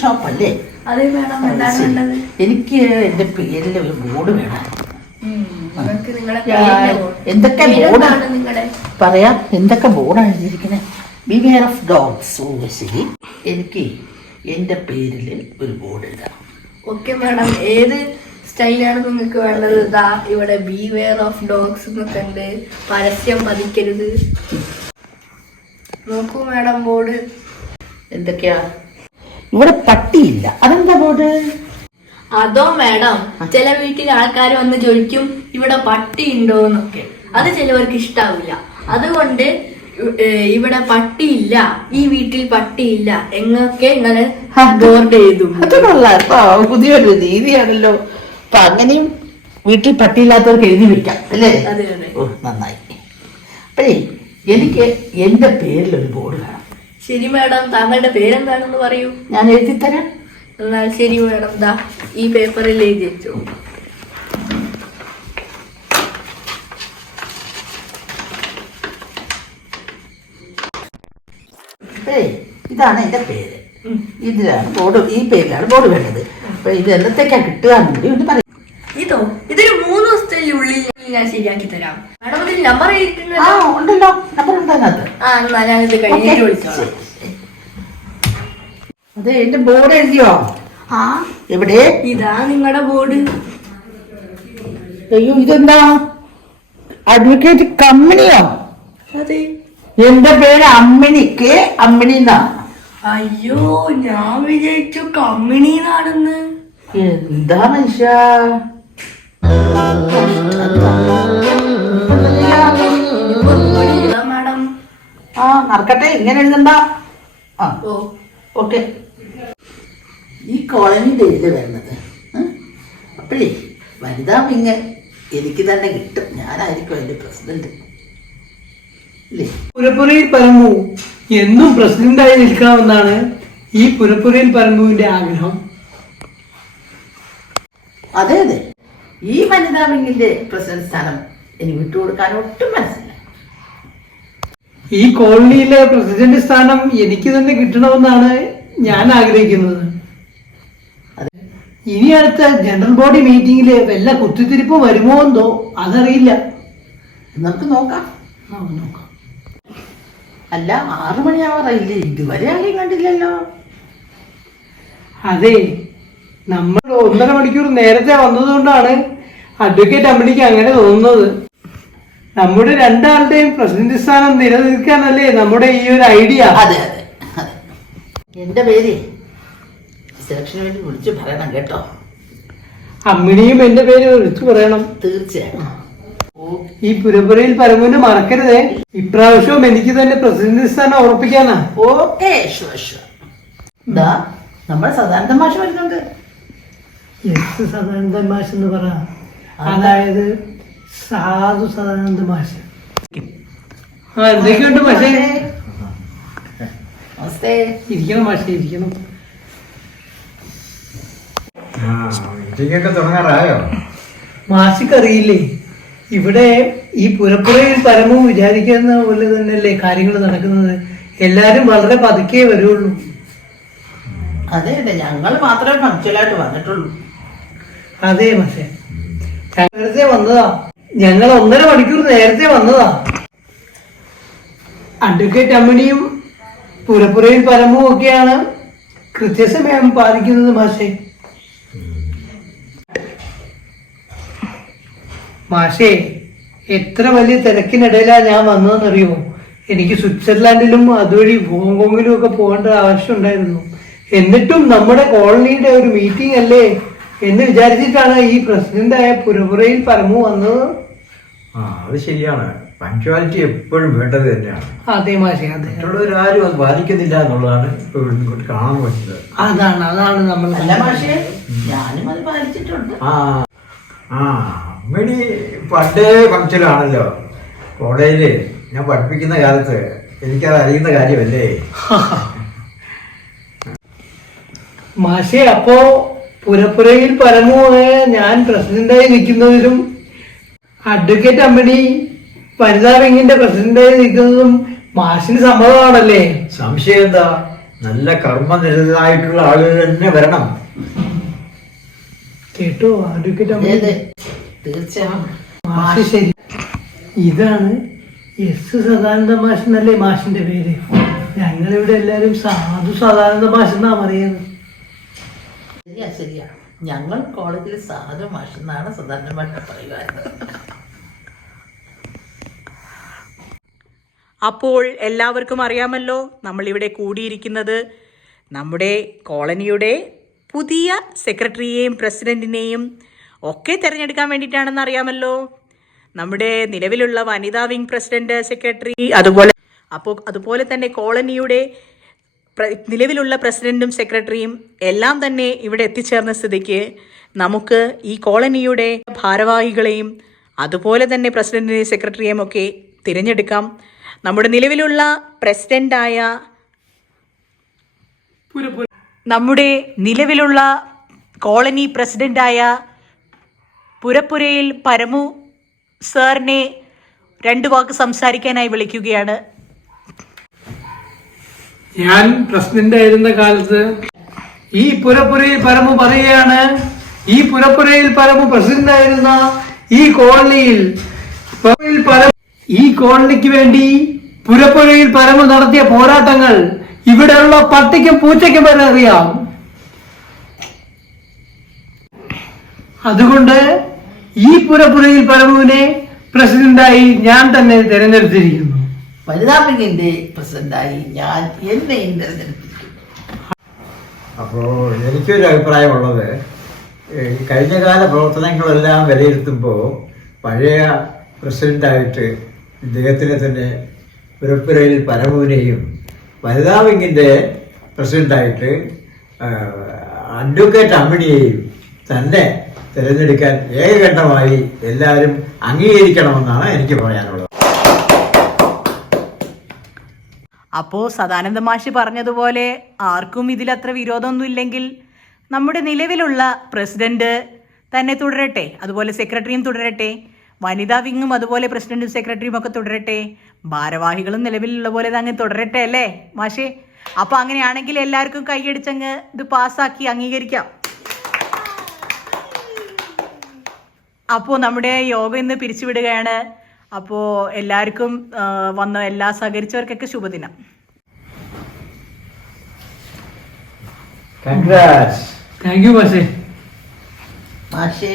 Shop അല്ലേ? അതെ madam, എന്താണ് വേണ്ടത്? എനിക്ക് എന്റെ പേരിൽ ഒരു ബോർഡ് വേണം. എന്തൊക്കെ ബോർഡാണ് നിങ്ങളുടെ? പറയാം, എന്തൊക്കെ ബോർഡാണ് എഴുതിയിരിക്കുന്നത്. Beware of dogs. ശരി, എനിക്ക് എന്റെ പേരിൽ ഒരു ബോർഡ് എഴുതാം. ഓക്കെ മേഡം, ഏത് സ്റ്റൈലാണ് നിങ്ങൾക്ക് വേണ്ടത്? ഇതാ ഇവിടെ ബിവെയർ ഓഫ് ഡോഗ്സ് എന്നൊക്കെ ഉണ്ട്. പരസ്യം പതിക്കരുത്. നോക്കൂ മേഡം ബോർഡ്. എന്തൊക്കെയാ? ഇവിടെ പട്ടിയില്ല, അതെന്താ ബോർഡ്? അതോ മേഡം, ചില വീട്ടിൽ ആൾക്കാർ വന്ന് ചോദിക്കും ഇവിടെ പട്ടി ഉണ്ടോ എന്നൊക്കെ. അത് ചിലവർക്ക് ഇഷ്ടാവില്ല. അതുകൊണ്ട് ഇവിടെ പട്ടിയില്ല, ഈ വീട്ടിൽ പട്ടിയില്ല എന്നൊക്കെ ഇങ്ങനെ ബോർഡ് എഴുതും. അത് കൊള്ളാം, പുതിയൊരു രീതിയാണല്ലോ. അപ്പൊ അങ്ങനെയും വീട്ടിൽ പട്ടിയില്ലാത്തവർക്ക് എഴുതി വെക്കാം അല്ലേ? അതെ അതെ. ഓ, നന്നായി. അപ്പഴേ എനിക്ക് എന്റെ പേരിൽ ഒരു ബോർഡ് വേണം. ശരി മേഡം, താങ്കളുടെ പേരെന്താണെന്ന് പറയൂ. ഞാൻ എഴുതിത്തരാം. എന്നാൽ ശരി മേഡം, ദാ ഈ പേപ്പറിൽ എഴുതി വെച്ചു. ഇതാണ് എന്റെ പേര്. ഇതിലാണ് ബോർഡ്, ഈ പേരിലാണ് ബോർഡ് വേണ്ടത്. അപ്പൊ ഇത് എന്നത്തേക്കാ കിട്ടുക കൂടി ഒന്ന് പറയാം. ഇതൊരു 3 ദിവസത്തിനുള്ളിൽ ഞാൻ ശരിയാക്കി തരാം. മേഡം ഇതിൽ നമ്പർ ഉണ്ടല്ലോ, നമ്പർ ഉണ്ട് അതിനകത്ത്. എന്നാ ഞാൻ ഇത് കഴിഞ്ഞിട്ട് വിളിച്ചോളാം. അതെ, എന്റെ ബോർഡ് എഴുതിയോ? എവിടെ? ഇതാ നിങ്ങളുടെ ബോർഡ്. അയ്യോ, ഇതെന്താ? അഡ്വക്കേറ്റ് കമ്പനിയോ? അതെ. എന്റെ പേര് അമ്മിണി, കെ അമ്മിണി എന്നാ. അയ്യോ, ഞാൻ വിചാരിച്ചു കമ്മിണിന്നാണെന്ന്. എന്താ മനുഷ്യ? മാഡം നടക്കട്ടെ, ഇങ്ങനെ എഴുതണ്ട. ഓക്കെ. ഈ കോളനിയുടെ എഴുതി വരുന്നത്. അപ്പഴേ വനിതാ വിങ് എനിക്ക് തന്നെ കിട്ടും. ഞാനായിരിക്കും അതിന്റെ പ്രസിഡന്റ്. പുരപ്പുരയിൽ പരമു എന്നും പ്രസിഡന്റായി നിൽക്കാമെന്നാണ് ഈ പുരപ്പുരയിൽ പരമുവിന്റെ ആഗ്രഹം. അതെ അതെ, ഈ വനിതാ വിങ്ങിന്റെ പ്രസിഡന്റ് സ്ഥാനം എനിക്ക് വിട്ടുകൊടുക്കാൻ ഒട്ടും മനസ്സില്ല. ഈ കോളനിയിലെ പ്രസിഡന്റ് സ്ഥാനം എനിക്ക് തന്നെ കിട്ടണമെന്നാണ് ഞാൻ ആഗ്രഹിക്കുന്നത്. ഇനി അടുത്ത ജനറൽ ബോഡി മീറ്റിംഗില് വല്ല കുത്തിത്തിരിപ്പും വരുമോ എന്തോ അതറിയില്ല. നമുക്ക് നോക്കാം. അല്ല, 6 മണിയാവാറായില്ലേ? ഇതുവരെ ആരെയും കണ്ടില്ലല്ലോ. അതെ, നമ്മൾ 1.5 മണിക്കൂർ നേരത്തെ വന്നതുകൊണ്ടാണ് അഡ്വക്കേറ്റ് അമ്മിണിക്ക് അങ്ങനെ തോന്നുന്നത്. നമ്മുടെ രണ്ടാളുടെയും പ്രസിഡന്റ് സ്ഥാനം നിലനിൽക്കാനല്ലേ നമ്മുടെ ഈ ഒരു ഐഡിയ. അതെ അതെ അതെ. എന്റെ പേര് സെലക്ഷന് വേണ്ടി വിളിച്ചു പറയണം കേട്ടോ. അമ്മിണിയും എന്റെ പേര് വിളിച്ചു പറയണം തീർച്ചയായും. ഈ പുരപ്പുരയിൽ പരമുവിനെ മറക്കരുതേ. ഇപ്രാവശ്യവും എനിക്ക് തന്നെ പ്രസിഡന്റ് സ്ഥാനം ഉറപ്പിക്കാനാ. ഓക്കെ, എന്താ നമ്മുടെ സദാനന്ദ മാഷ് വരുന്നുണ്ട്. സദാനന്ദ മാഷ് എന്ന് പറ, അതായത് സാധു സദാനന്ദ മാഷ്. എന്തൊക്കെയുണ്ട് മാഷേ? നമസ്തേ. ഇരിക്കണം മാഷേ, ഇരിക്കണം. മാഷിക്കറിയില്ലേ, ഇവിടെ ഈ പുരപ്പുറയിൽ പരമു വിചാരിക്കുന്ന പോലെ തന്നെയല്ലേ കാര്യങ്ങൾ നടക്കുന്നത്. എല്ലാരും വളരെ പതുക്കെ വരുള്ളൂ. അതെ അതെ, ഞങ്ങൾ മാത്രമേ പങ്ക്ച്വലായിട്ട് വന്നിട്ടുള്ളൂ. അതെ മാഷേ, നേരത്തെ വന്നതാ. ഞങ്ങൾ 1.5 മണിക്കൂർ നേരത്തെ വന്നതാ. അഡ്വക്കേറ്റ് അമ്മിണിയും പുരപ്പുരയിൽ പരമും ഒക്കെയാണ് കൃത്യസമയം പാലിക്കുന്നത് മാഷേ. മാഷേ, എത്ര വലിയ തിരക്കിനിടയിലാണ് ഞാൻ വന്നതെന്നറിയോ? എനിക്ക് സ്വിറ്റ്സർലാൻഡിലും അതുവഴി ഹോങ്കോങ്ങിലും ഒക്കെ പോകേണ്ട ആവശ്യം ഉണ്ടായിരുന്നു. എന്നിട്ടും നമ്മുടെ കോളനിയുടെ ഒരു മീറ്റിംഗ് അല്ലേ എന്ന് വിചാരിച്ചിട്ടാണ് ഈ പ്രസിഡന്റായ പുരപ്പുരയിൽ പരമു വന്നത്. അത് ശരിയാണ്. പങ്ക്ച്വാലിറ്റി എപ്പോഴും വേണ്ടത് തന്നെയാണ്. അതെ മാഷേ, അതെ. മറ്റുള്ളവരാരും അത് പാലിക്കുന്നില്ല എന്നുള്ളതാണ് ഇപ്പൊ ഇങ്ങോട്ട് കാണാൻ പറ്റുന്നത്. അതാണ് നമ്മൾ. അല്ല മാഷേ, ഞാനും അത് പാലിച്ചിട്ടുണ്ട്. അമ്മിണി പണ്ടേ പങ്ക്ച്വലാണല്ലോ. കോളേജില് ഞാൻ പഠിപ്പിക്കുന്ന കാലത്ത് എനിക്കത് അറിയുന്ന കാര്യമല്ലേ. മാഷേ, അപ്പോ പുരപ്പുരയിൽ പരമുവെ ഞാൻ പ്രസിഡന്റായി നിൽക്കുന്നതിലും അഡ്വക്കേറ്റ് അമ്മിണി വനിതാ വിങ്ങിന്റെ പ്രസിഡന്റായി നിൽക്കുന്നതും മാഷിന് സമ്മതമാണല്ലേ? സംശയം എന്താ? നല്ല കർമ്മനിരതരായിട്ടുള്ള ആളുകൾ തന്നെ വരണം. കേട്ടോ അഡ്വക്കേറ്റ് അതെ അമ്മ? തീർച്ചയായും മാഷ് ശരി. ഇതാണ് എസ് സദാനന്ദ മാഷ് എന്നല്ലേ മാഷിന്റെ പേര്? ഞങ്ങളിവിടെ എല്ലാരും സാധു സദാനന്ദ മാഷ് എന്നാ പറയുന്നത്. ശരിയാ ഞങ്ങൾ കോളേജിൽ സാധു മാഷെന്നാണ് സാധാരണമായിട്ട് പറയുമായിരുന്നത്. അപ്പോൾ എല്ലാവർക്കും അറിയാമല്ലോ നമ്മളിവിടെ കൂടിയിരിക്കുന്നത് നമ്മുടെ കോളനിയുടെ പുതിയ സെക്രട്ടറിയെയും പ്രസിഡന്റിനെയും ഒക്കെ തിരഞ്ഞെടുക്കാൻ വേണ്ടിയിട്ടാണെന്ന് അറിയാമല്ലോ. നമ്മുടെ നിലവിലുള്ള വനിതാ വിംഗ് പ്രസിഡന്റ്, സെക്രട്ടറി, അതുപോലെ തന്നെ കോളനിയുടെ നിലവിലുള്ള പ്രസിഡന്റും സെക്രട്ടറിയും എല്ലാം തന്നെ ഇവിടെ എത്തിച്ചേർന്ന സ്ഥിതിക്ക് നമുക്ക് ഈ കോളനിയുടെ ഭാരവാഹികളെയും അതുപോലെ തന്നെ പ്രസിഡന്റിനെയും സെക്രട്ടറിയെയും ഒക്കെ തിരഞ്ഞെടുക്കാം. നമ്മുടെ നിലവിലുള്ള കോളനി പ്രസിഡന്റായ പുരപ്പുരയിൽ പരമു സാറിനെ 2 വാക്ക് സംസാരിക്കാനായി വിളിക്കുകയാണ്. ഞാൻ പ്രസിഡന്റ് ആയിരുന്ന കാലത്ത് ഈ പുരപ്പുരയിൽ പരമു പറയുകയാണ്, ഈ പുരപ്പുരയിൽ പരമു പ്രസിഡന്റ് ആയിരുന്ന ഈ കോളനിക്ക് വേണ്ടി പുരപ്പുരയിൽ പരമു നടത്തിയ പോരാട്ടങ്ങൾ ഇവിടെയുള്ള പട്ടിക്കും പൂച്ചയ്ക്കും വരെ അറിയാം. അതുകൊണ്ട് ഈ പുരപ്പുരയിൽ പരമുവിനെ പ്രസിഡന്റായി ഞാൻ തന്നെ തിരഞ്ഞെടുത്തിരിക്കുന്നു. വനിതാ വിങ്ങിന്റെ പ്രസിഡന്റായി ഞാൻ എന്നെയും തിരഞ്ഞെടുത്തിരിക്കുന്നു. അപ്പോൾ എനിക്കൊരു അഭിപ്രായമുള്ളത്, ഈ കഴിഞ്ഞകാല പ്രവർത്തനങ്ങളെല്ലാം വിലയിരുത്തുമ്പോൾ പഴയ പ്രസിഡന്റായിട്ട് ഇദ്ദേഹത്തിനെ തന്നെ പുരപ്പുരയിൽ പരമുവിനെയും വനിതാ വിങ്ങിൻ്റെ പ്രസിഡന്റായിട്ട് അഡ്വക്കേറ്റ് അമ്മിണിയെയും തന്നെ തിരഞ്ഞെടുക്കാൻ ഏകകണ്ഠമായി എല്ലാവരും അംഗീകരിക്കണമെന്നാണ് എനിക്ക് പറയാനുള്ളത്. അപ്പോൾ സദാനന്ദ മാഷ് പറഞ്ഞതുപോലെ ആർക്കും ഇതിലത്ര വിരോധമൊന്നുമില്ലെങ്കിൽ നമ്മുടെ നിലവിലുള്ള പ്രസിഡന്റ് തന്നെ തുടരട്ടെ, അതുപോലെ സെക്രട്ടറിയും തുടരട്ടെ, വനിതാ വിങ്ങും അതുപോലെ പ്രസിഡന്റും സെക്രട്ടറിയും ഒക്കെ തുടരട്ടെ, ഭാരവാഹികളും നിലവിലുള്ള പോലെ അങ്ങ് തുടരട്ടെ അല്ലേ മാഷേ? അപ്പോൾ അങ്ങനെയാണെങ്കിൽ എല്ലാവർക്കും കൈയടിച്ചങ്ങ് ഇത് പാസ്സാക്കി അംഗീകരിക്കാം. അപ്പോൾ നമ്മുടെ യോഗം ഇന്ന് പിരിച്ചുവിടുകയാണ്. അപ്പോൾ എല്ലാവർക്കും വന്ന് എല്ലാ സഹകരിച്ചവർക്കൊക്കെ ശുഭദിനം. താങ്ക് യു മാഷേ. മാഷേ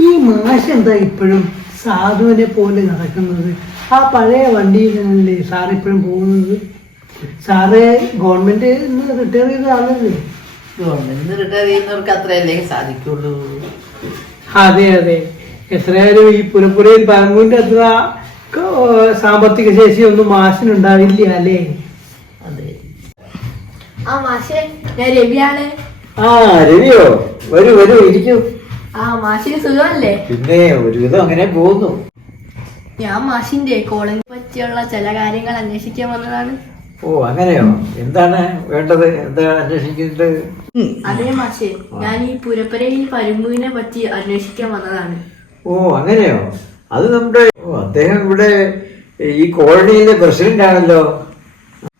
ഈ മാഷ് എന്താ ഇപ്പോഴും സാധുവിനെ പോലെ നടക്കുന്നത്? ആ പഴയ വണ്ടിയിലല്ലേ സാർ ഇപ്പോഴും പോകുന്നത്? സാറ് ഗവൺമെന്റ് റിട്ടയർ ചെയ്ത ആളല്ലേ? ഗവൺമെന്റ് റിട്ടയർ ചെയ്യുന്നവർക്ക് അത്രയല്ലേ സാധിക്കുള്ളൂ. അതെ അതെ, എത്രയായാലും ഈ പുരപ്പുരയിൽ പരമുവിന്റെ അത്ര സാമ്പത്തിക ശേഷിയൊന്നും മാഷിനുണ്ടാവില്ല അല്ലേ? അതെ. ആ മാഷേ, ഞാൻ രവിയാണ്. രവിയോ? വരൂ വരൂ, ഇരിക്കൂ. ആ മാഷിന് സുഖമല്ലേ? പിന്നെ ഒരുവിധം അങ്ങനെ പോകുന്നു. ഞാൻ മാഷിന്റെ കോളനി പറ്റിയുള്ള ചില കാര്യങ്ങൾ അന്വേഷിക്കാൻ വന്നതാണ്. ഓ അങ്ങനെയോ? എന്താണ് വേണ്ടത്? എന്താ അന്വേഷിക്കുന്നത്? അതെ മാഷേ, ഞാൻ ഈ പുരപ്പരയിൽ പരുമ്പുവിനെ പറ്റി അന്വേഷിക്കാൻ വന്നതാണ്. ഓ അങ്ങനെയോ? അത് നമ്മുടെ അദ്ദേഹം ഇവിടെ ഈ കോളനിയിലെ പ്രസിഡന്റ് ആണല്ലോ.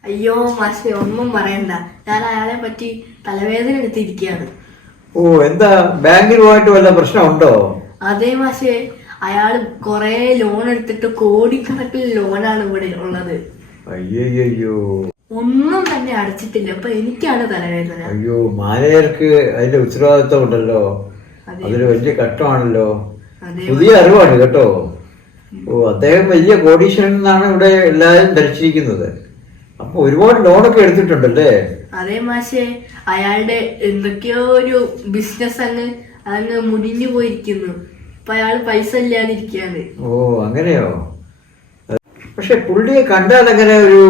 അയ്യോ മാഷേ, ഒന്നും പറയണ്ട, ഞാൻ അയാളെ പറ്റി തലവേദന എടുത്തിരിക്കുകയാണ്. ഓ എന്താ, ബാങ്കിലുമായിട്ട് വല്ല പ്രശ്നമുണ്ടോ? അതെ മാഷേ, അയാൾ കൊറേ ലോൺ എടുത്തിട്ട് കോടിക്കണക്കിന് ലോണാണ് ഇവിടെ ഉള്ളത്. അയ്യോ, ഒന്നും തന്നെ അടച്ചിട്ടില്ല. അപ്പൊ എനിക്കാണ് തലവേദന. അയ്യോ, മാനേജർക്ക് അതിന്റെ ഉത്തരവാദിത്വം ഉണ്ടല്ലോ, അതൊരു വലിയ കഷ്ടമാണല്ലോ. പുതിയ അറിവാണ് കേട്ടോ. ഓ അദ്ദേഹം വലിയ കോടീശ്വരൻ എന്നാണ് ഇവിടെ എല്ലാവരും ധരിച്ചിരിക്കുന്നത്. അപ്പൊ ഒരുപാട് ലോണൊക്കെ എടുത്തിട്ടുണ്ടല്ലേ? അതേ മാഷേ, അയാളുടെ എന്തൊക്കെയോ ഒരു ബിസിനസ് അങ്ങ് മുടിഞ്ഞു പോയിരിക്കുന്നു. അപ്പൊ അയാൾ പൈസ ഇല്ലാതിരിക്കാണ്. ഓ അങ്ങനെയോ? പക്ഷെ പുള്ളിയെ കണ്ടാൽ അങ്ങനെ ഒരു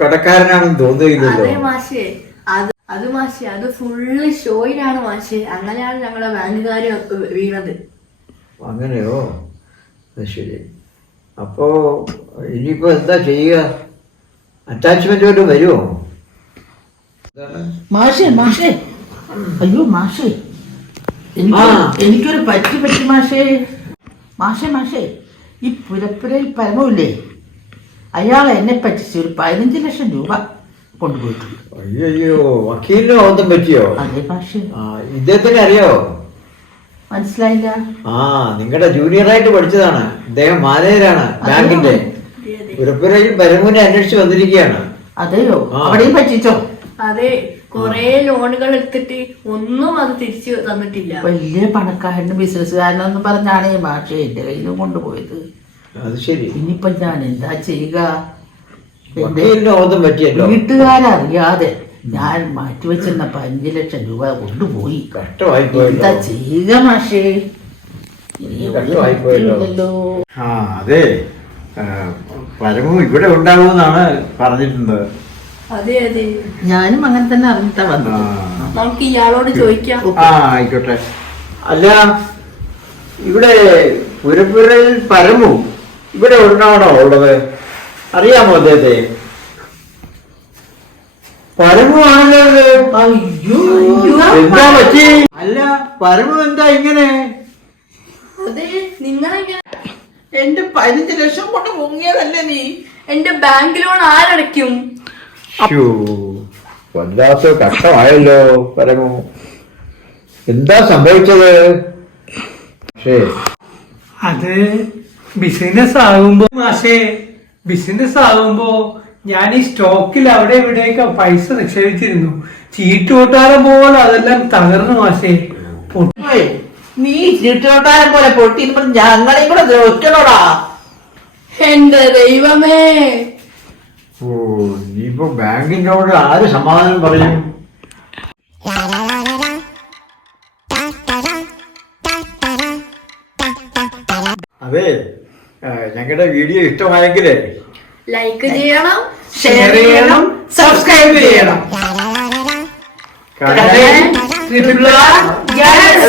കടക്കാരനാണെന്ന് തോന്നുകയില്ലല്ലോ. അതെ മാഷേ, അത് മാഷേ, അത് ഫുള്ള് ഷോയിലാണ് മാഷേ. അങ്ങനെയാണ് ഞങ്ങളുടെ ബാങ്കുകാര് വീണത്. അങ്ങനെയോ? ശരി. അപ്പോ ഇനിയിപ്പോ എന്താ ചെയ്യുക? അറ്റാച്ച്മെന്റ് വല്ലതും വരുമോ? മാഷേ മാഷേ, അയ്യോ മാഷേ, എനിക്കൊരു പറ്റി മാഷേ. മാഷേ ഈ പുരപ്പുരയിൽ പരമില്ലേ, അയാൾ എന്നെ പറ്റിച്ച് ഒരു 15 ലക്ഷം രൂപ കൊണ്ടുപോയിട്ടുണ്ട്. അയ്യോ, വക്കീലിന് അബദ്ധം പറ്റിയോ? അതേ പക്ഷേ ഇദ്ദേഹത്തിന് അറിയോ? മനസ്സിലായില്ല. നിങ്ങളുടെ ജൂനിയറായിട്ട് പഠിച്ചതാണ് ഇദ്ദേഹം. മാനേജരാണ് ബാങ്കിന്റെ. പുരപ്പുരയിൽ പരമുനെ അന്വേഷിച്ച് വന്നിരിക്കുകയാണ്. അതെയോ? അവിടെയും പറ്റിച്ചോ? അതെ, കൊറേ ലോണുകൾ എടുത്തിട്ട് ഒന്നും അത് തിരിച്ചു തന്നിട്ടില്ല. വലിയ പണക്കാരനും ബിസിനസ്സുകാരനെന്ന് പറഞ്ഞാണ് ഈ മാഷെ എന്റെ കയ്യിലും കൊണ്ടുപോയത്. അത് ശരി. ഇനിയിപ്പൊ ഞാൻ എന്താ ചെയ്യുക? വീട്ടുകാരറിയാതെ ഞാൻ മാറ്റിവെച്ചിരുന്ന 5 ലക്ഷം രൂപ കൊണ്ടുപോയി. എന്താ ചെയ്യുക മാഷേ? കഷ്ടമായിപ്പോയല്ലോ. അതെ, പരമു ഇവിടെ ഉണ്ടാവുമെന്നാണ് പറഞ്ഞിട്ടുണ്ട്. അതെ അതെ, ഞാനും അങ്ങനെ തന്നെ അറിഞ്ഞിട്ടാ വന്നത്. നമുക്ക് ഇയാളോട് ചോദിക്കാം. ആയിക്കോട്ടെ. അല്ല, ഇവിടെ പുരപ്പുരയിൽ പരമു ഇവിടെ ഉണ്ടാവണോ ഉള്ളത്? അറിയാമോ അദ്ദേഹത്തെ? പരമു ആണല്ലോ. എന്താ പറ്റി? അല്ല, പരമു എന്താ ഇങ്ങനെ? അതെ, നിങ്ങളെങ്ങനെ? എന്റെ 15 ലക്ഷം കൊണ്ട് മുങ്ങിയതല്ലേ നീ? എന്റെ ബാങ്ക് ലോൺ ആരടയ്ക്കും? വല്ലാത്ത കഷ്ടമായല്ലോ പരമു. എന്താ സംഭവിച്ചത്? പക്ഷേ അത് ബിസിനസ് ആകുമ്പോ മാഷേ, ബിസിനസ് ആകുമ്പോ ഞാൻ ഈ സ്റ്റോക്കിൽ അവിടെ ഇവിടെയൊക്കെ പൈസ നിക്ഷേപിച്ചിരുന്നു. ചീട്ടുകൊട്ടാരം പോലെ അതെല്ലാം തകർന്നു മാഷേ. നീ ചീട്ടുകൊട്ടാരം പോലെ പൊട്ടിയപ്പോൾ ഞങ്ങളെയും കൂടെ ദ്രോഹിക്കണോടാ. എന്റെ ദൈവമേ, ഇനിയിപ്പോ ബാങ്കിനോട് ആര് സമാധാനം പറയും? അതെ, ഞങ്ങളുടെ വീഡിയോ ഇഷ്ടമായെങ്കിലേ ലൈക്ക് ചെയ്യണം, ഷെയർ ചെയ്യണം, സബ്സ്ക്രൈബ് ചെയ്യണം. കാരണം Triple R, yes!